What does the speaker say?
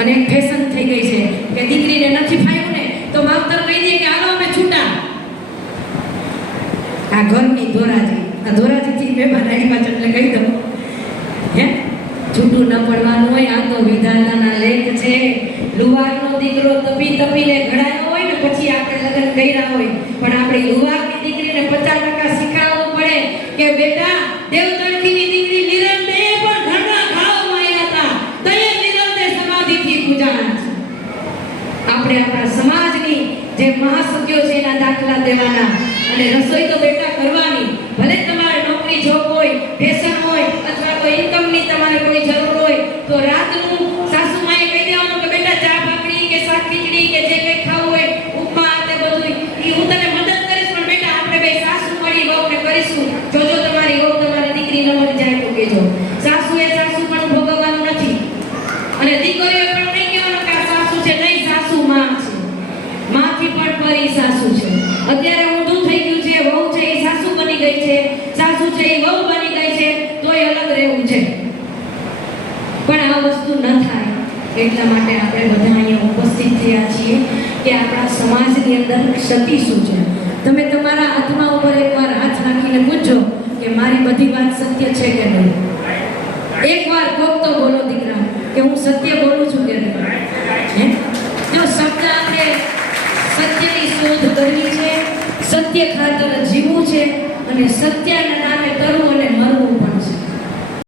અને એક ફેશન થઈ ગઈ છે કે દીકરીને નથી ફાવ્યું ને તો માવતર કહી દે કે હાલો અમે છૂટા. આ ઘરની ધોરાજી, આ ધોરાજીથી મહેમાન આવી પાછળ એટલે કહી દઉં હે છૂટું ન પડવાનું હોય. આ તો વિધાતાના લેખ છે. લુવારનો દીકરો તપી તપીને ઘડાયો હોય ને પછી આપણે લગ્ન કર્યા હોય, પણ આપણી લુવારની દીકરીને 50% શીખવવું પડે કે બેટા દેવતરખીની દીકરી નિરંતે પણ ઘરના ખાવામાં આવ્યા હતા તય નિરંતે સમાધિથી પૂજાણા છે. આપણે આપણા સમાજની જે મહાસત્યો છે એના દાખલા દેવાના અને રસોઈ તો બેટા કરવાની. ભલે તમારે નોકરી જોબ હોય, ફેશન હોય અથવા કોઈ ઇન્કમની તમારે કોઈ જરૂર હોય તો રાતનું સાસુમાએ કહી દેવાનું કે બેટા ચા ભાખરી કે શાક ખીચડી કે જે કંઈ ખાવું હોય ઉપમા તે બધું ઈ હું તને મદદ કરીશ, પણ બેટા આપણે બે સાસુ મળી વહુને કરીશું. જોજો તમારી વહુ તમારી દીકરી ન મળી જાય તો કહેજો. સાસુ એ સાસુ પણ ભોગવવાનું નથી અને દીકરીઓ પણ નહીં કહેવાનું કે આ સાસુ છે, નહીં સાસુ માં છે. માથી પણ પરી સાસુ છે. અત્યારે ઊંધું થઈ ગયું છે. વહુ છે એ સાસુ બની ગઈ છે, સાસુ છે એ વહુ બની ગઈ છે, તોય અલગ રહેવું છે. પણ આ વસ્તુ ન થાય એટલા માટે આપણે બધા અહીંયા ઉપસ્થિત થયા છીએ કે આપણા સમાજની અંદર ક્ષતિ શું છે. તમે તમારા આત્મા ઉપર એકવાર હાથ નાખીને પૂછજો કે મારી બધી વાત સત્ય છે કે નહીં. એકવાર કોક તો બોલો દીકરા કે હું સત્ય બોલું છું કે નહીં. જો શબ્દ આપણે સત્યની શોધ કરવી છે, સત્ય ખાતર જીવવું છે અને સત્યના નામે કરવું